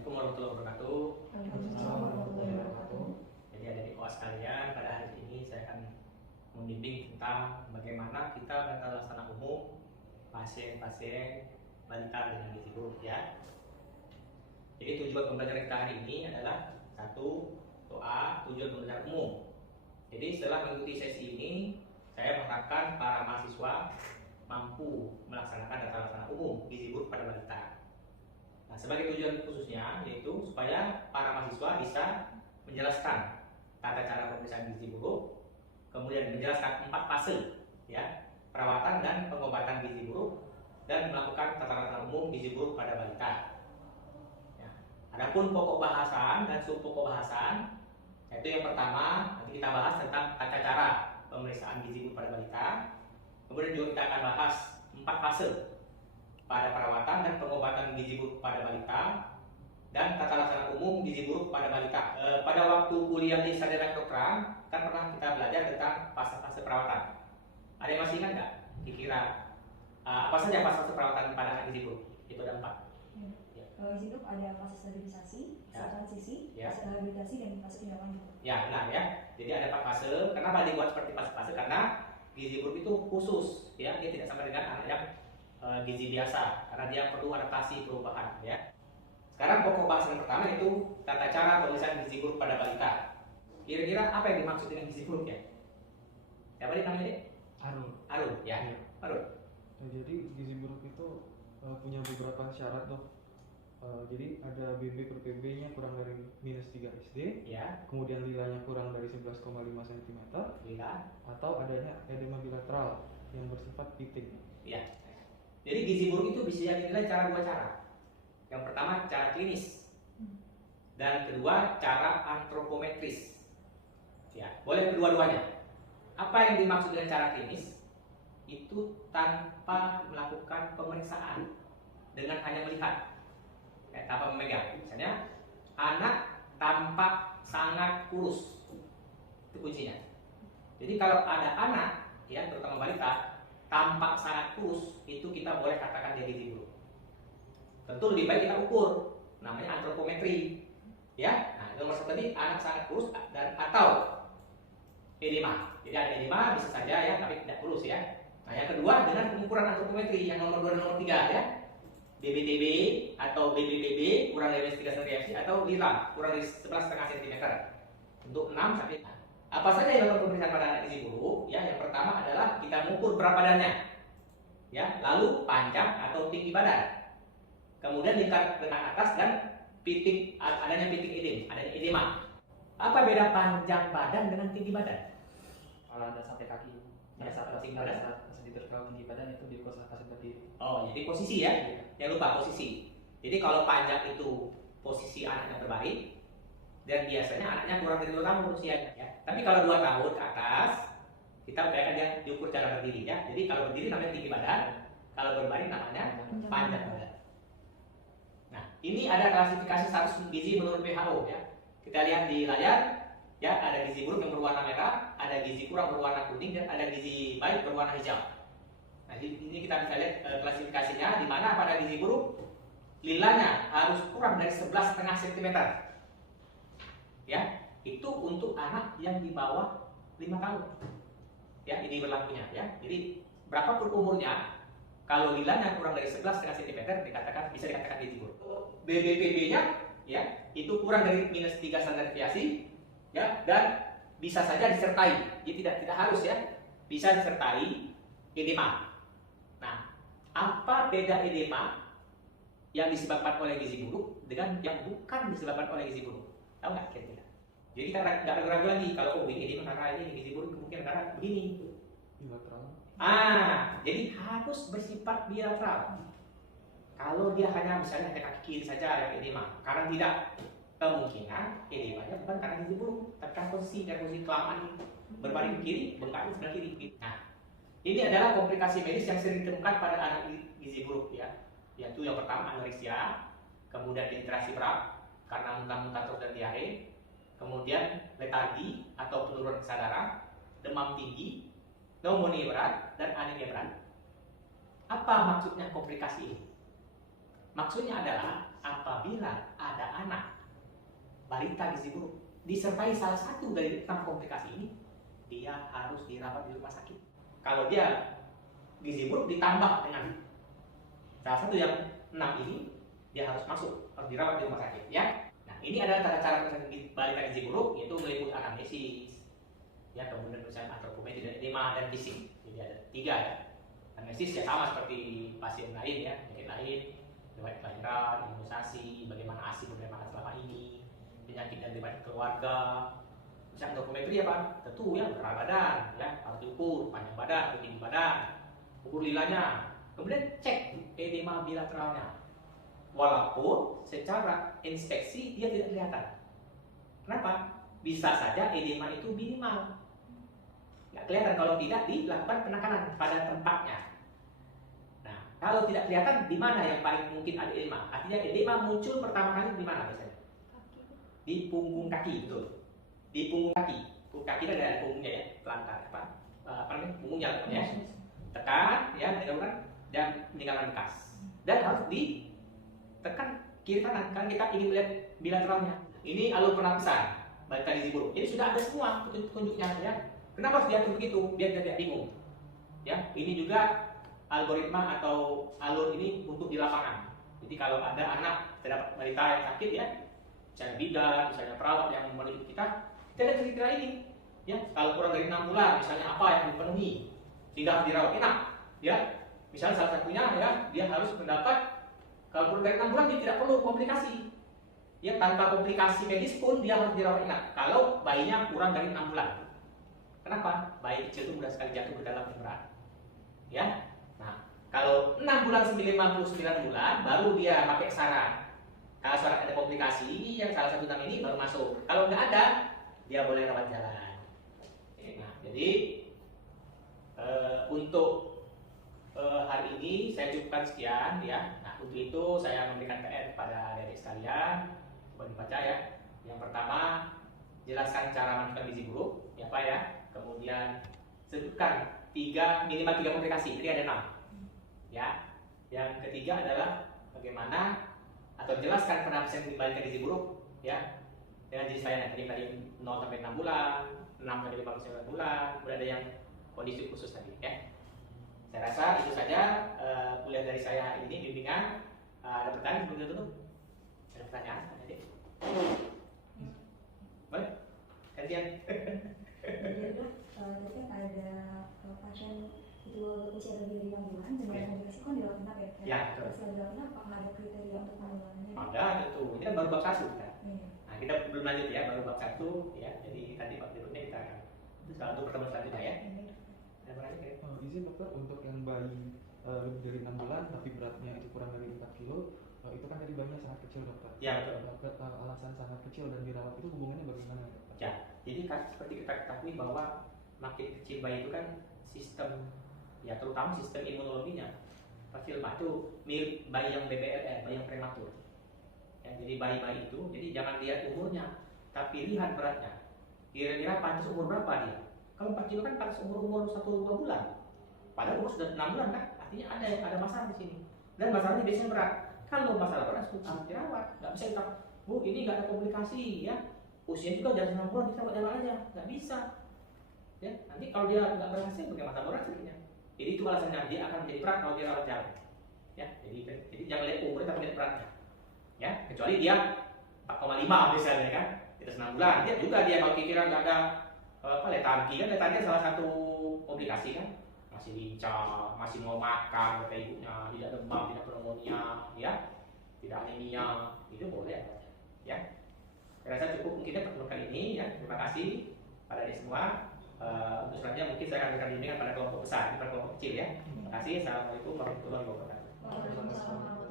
Assalamualaikum warahmatullahi wabarakatuh. Waalaikumsalam warahmatullahi wabarakatuh. Jadi adik koas sekalian, pada hari ini saya akan membimbing tentang bagaimana kita menata laksana umum pasien-pasien balita dengan gizi buruk ya. Jadi tujuan pembelajaran kita hari ini adalah satu, doa, tujuan pembelajaran umum. Jadi setelah mengikuti sesi ini, saya mengharapkan para mahasiswa mampu melaksanakan data laksana umum gizi buruk pada balita. Nah, sebagai tujuan khususnya yaitu supaya para mahasiswa bisa menjelaskan tata cara pemeriksaan gizi buruk, kemudian menjelaskan 4 fase ya, perawatan dan pengobatan gizi buruk, dan melakukan tata laksana umum gizi buruk pada balita. Ya. Adapun pokok bahasan dan sub pokok bahasan, yaitu yang pertama nanti kita bahas tentang tata cara pemeriksaan gizi buruk pada balita. Kemudian juga kita akan bahas 4 fase pada perawatan dan pengobatan gizi buruk pada balita, dan tata laksana umum gizi buruk pada balita. Pada waktu kuliah di sarjana kedokteran kan pernah kita belajar tentang fase-fase perawatan. Ada yang masih ingat nggak? Kira-kira apa saja fase perawatan pada anak gizi buruk? Itu ada 4. Ya. Kalau gizi buruk ada fase stabilisasi, fase transisi, fase rehabilitasi, dan fase tindak lanjut. Ya, benar ya. Jadi ada 4 fase. Kenapa dibuat seperti fase-fase? Karena gizi buruk itu khusus ya, dia tidak sama dengan anak yang gizi biasa, karena dia perlu adaptasi perubahan ya. Sekarang pokok bahasan pertama itu tata cara pemeriksaan gizi buruk pada balita. Kira-kira apa yang dimaksud dengan gizi buruk ya? Siapa dia namanya? Arul ya. Arul. Nah, jadi gizi buruk itu punya beberapa syarat tuh. Jadi ada BB per PB-nya kurang dari -3 SD, ya. Kemudian lilanya kurang dari 11,5 cm, atau adanya edema bilateral yang bersifat titik. Ya. Jadi gizi buruk itu bisa dinilai dua cara. Yang pertama cara klinis, dan kedua cara antropometris. Ya, boleh kedua-duanya. Apa yang dimaksud dengan cara klinis? Itu tanpa melakukan pemeriksaan, dengan hanya melihat, tanpa memegang. Misalnya anak tampak sangat kurus, itu kuncinya. Jadi kalau ada anak ya, terutama balita, tampak sangat kurus, itu kita boleh katakan dia gizi buruk. Tentu lebih baik kita ukur, namanya antropometri ya. Nah, nomor 1 tadi anak sangat kurus dan atau edema. Jadi ada edema bisa saja ya, tapi tidak kurus ya. Nah, yang kedua dengan pengukuran antropometri yang nomor 2 dan nomor 3 ya. BBTB atau BBPB kurang dari 3 cm atau lila kurang dari 11,5 cm untuk 6 sampai. Apa saja yang dilakukan pemeriksaan pada anak gizi buruk? Ya, yang pertama adalah kita mengukur berat badannya, ya, lalu panjang atau tinggi badan, kemudian lingkar lengan atas dan adanya pitik edema. Apa beda panjang badan dengan tinggi badan? Kalau ada sampai kaki, Ya, saat tinggi pada badan. saat sedikit terlalu tinggi badan itu dikonsentrasi berdiri. Oh, jadi posisi ya, jangan lupa posisi. Jadi kalau panjang itu posisi anaknya terbaik, dan biasanya anaknya kurang dari 2 tahun usianya ya. Tapi kalau 2 tahun ke atas, kita upayakan dia diukur cara berdiri ya. Jadi kalau berdiri namanya tinggi badan, kalau berbaring namanya panjang badan. Nah, ini ada klasifikasi status gizi menurut WHO ya. Kita lihat di layar ya, ada gizi buruk yang berwarna merah, ada gizi kurang berwarna kuning, dan ada gizi baik berwarna hijau. Nah, ini kita bisa lihat klasifikasinya, di mana pada gizi buruk lilanya harus kurang dari 11,5 cm. Ya, itu untuk anak yang di bawah 5 tahun. Ya, ini berlakunya ya. Jadi berapapun umurnya, kalau lilanya kurang dari 11,5 cm bisa dikatakan gizi buruk. BBPB-nya ya, itu kurang dari -3 standar deviasi ya, dan bisa saja disertai. Jadi tidak harus ya, bisa disertai edema. Nah, apa beda edema yang disebabkan oleh gizi buruk dengan yang bukan disebabkan oleh gizi buruk? Tahu nggak kira-kira? Jadi kita nggak ragu-ragu lagi kalau ini karena ini gizi buruk, kemungkinan karena begini. Bilateral. Jadi harus bersifat bilateral. Kalau dia hanya misalnya kaki kiri saja yang edema, karena tidak, kemungkinan edemanya bukan karena gizi buruk, tapi karena posisi kelamaan berbaring ke kiri, bengkak di sebelah kiri. Nah, ini adalah komplikasi medis yang sering ditemukan pada anak gizi buruk ya. Yaitu yang pertama anoreksia, kemudian dehidrasi berat karena muntah-muntah terus dan diare, kemudian letargi atau penurunan kesadaran, demam tinggi, pneumonia berat, dan anemia berat. Apa maksudnya komplikasi ini? Maksudnya adalah apabila ada anak balita gizi buruk disertai salah satu dari 6 komplikasi ini, dia harus dirawat di rumah sakit. Kalau dia gizi buruk ditambah dengan salah satu yang 6 ini, dia harus dirawat di rumah sakit, ya. Nah, ini adalah cara-cara balita gizi buruk, yaitu meliputi anamnesis, ya, kemudian misalnya antropometri dan edema dan kissing. Jadi ada 3 ya. Anamnesis ya sama seperti pasien lain ya, penyakit lain, riwayat kelahiran, imunisasi, bagaimana ASI bagaimana selama ini, penyakit dan riwayat keluarga. Misalnya antropometri apa? Tentu ya berat badan, ya harus diukur panjang badan, tinggi badan, ukur lilanya, kemudian cek edema bilateralnya. Walaupun secara inspeksi dia tidak kelihatan. Kenapa? Bisa saja edema itu minimal. Nggak kelihatan kalau tidak dilakukan penekanan pada tempatnya. Nah, kalau tidak kelihatan di mana yang paling mungkin ada edema? Artinya edema muncul pertama kali di mana biasanya? Di punggung kaki, betul. Di punggung kaki. Punggung kaki itu ada punggungnya ya, pelangkar apa namanya? Punggungnya ya. Tekan ya, dan meninggalkan bekas. Dan harus ditekan kiri kanan karena kita ingin melihat bilateralnya. Ini alur pernapasan balita gizi buruk. Jadi sudah ada semua petunjuk-petunjuknya ya. Kenapa harus diatur begitu? Biar tidak bingung. Ya, ini juga algoritma atau alur ini untuk di lapangan. Jadi kalau ada anak terdapat balita yang sakit ya, misalnya bidan, misalnya perawat yang menuju kita lihat kriteria ini. Ya, kalau kurang dari 6 bulan, misalnya apa yang dipenuhi sehingga harus dirawat enak. Ya, misalnya salah satunya ya, dia harus mendapat kalau kurang dari 6 bulan dia tidak perlu komplikasi. Ya, tanpa komplikasi medis pun dia harus dirawat enak. Kalau bayinya kurang dari 6 bulan. Kenapa? Bayi kecil itu mudah sekali jatuh ke dalam yang berat. Ya. Nah, kalau 6 bulan sampai 59 bulan baru dia pakai syarat. Kalau syarat ada komplikasi yang salah satu 6 ini baru masuk. Kalau nggak ada, dia boleh rawat jalan. Nah, jadi untuk hari ini saya cukupkan sekian ya. Nah, untuk itu saya memberikan PR kepada adik sekalian. Coba dibaca ya. Yang pertama, jelaskan cara menentukan gizi buruk, ya Pak ya. Kemudian sebutkan minimal 3 komplikasi, jadi ada 6. Ya. Yang ketiga adalah bagaimana atau jelaskan kenapa saya balita gizi buruk, ya. Dengan jenis layanan tadi 0 sampai 6 bulan, 6 sampai 59 bulan, kemudian ada yang kondisi khusus tadi, ya. Saya rasa itu saja kuliah dari saya hari ini, bimbingan. Ada pertanyaan sebelum tutup? Ada pertanyaan? Boleh? Gantian. Jadi dok, tadi kan ada pasien itu usia lebih dari 6 bulan dengan komplikasi kan dirawat inap ya? Ya, betul. Setelah dirawat inap, apakah ada kriteria untuk penanggulangannya? Ada tentu. Ini kan baru bab 1 kan. Iya. Nah, kita belum lanjut ya, baru bab 1 ya. Jadi nanti bab berikutnya kita akan untuk pertemuan selanjutnya ya. Ada apa lagi? Izin dokter, untuk yang bayi lebih dari 6 bulan tapi beratnya itu kurang dari 4 kilo, itu kan tadi bayinya sangat kecil dokter. Ya, betul. Alasan sangat kecil dan dirawat itu hubungannya bagaimana dokter? Ya, jadi kan seperti kita ketahui bahwa makin kecil bayi itu kan sistem, ya terutama sistem imunologinya pasti lemah. Itu mirip bayi yang BBLR, bayi yang prematur. Ya, jadi bayi-bayi itu, jadi jangan lihat umurnya, tapi lihat beratnya. Kira-kira pantas umur berapa dia? Kalau 4 kilo kan pantas umur 1-2 bulan. Padahal umur sudah 6 bulan kan, artinya ada masalah di sini. Dan masalahnya biasanya berat. Kalau masalah berat harus dirawat, nggak bisa kita, Bu ini nggak ada komplikasi ya. Usia juga jangan 6 bulan kita rawat jalan aja, nggak bisa. Ya, nanti kalau dia nggak berhasil bagaimana berat sebenarnya. Jadi itu alasannya dia akan menjadi berat kalau dia rawat jalan. Ya, jadi jangan lihat umur tapi lihat beratnya. Ya, kecuali dia 4,5 misalnya kan, kita 6 bulan. Dia juga dia kalau kira nggak ada letargi kan, letargi salah satu komplikasi kan, masih lincah, masih mau makan kata ibunya, tidak demam, tidak pneumonia, ya, tidak anemia, itu boleh ya. Saya rasa cukup mungkin pertemuan kali ini ya. Terima kasih pada adik semua. Untuk selanjutnya mungkin saya akan berikan bimbingan pada kelompok besar, pada kelompok kecil ya. Terima kasih. Assalamualaikum warahmatullahi wabarakatuh. Waalaikumsalam.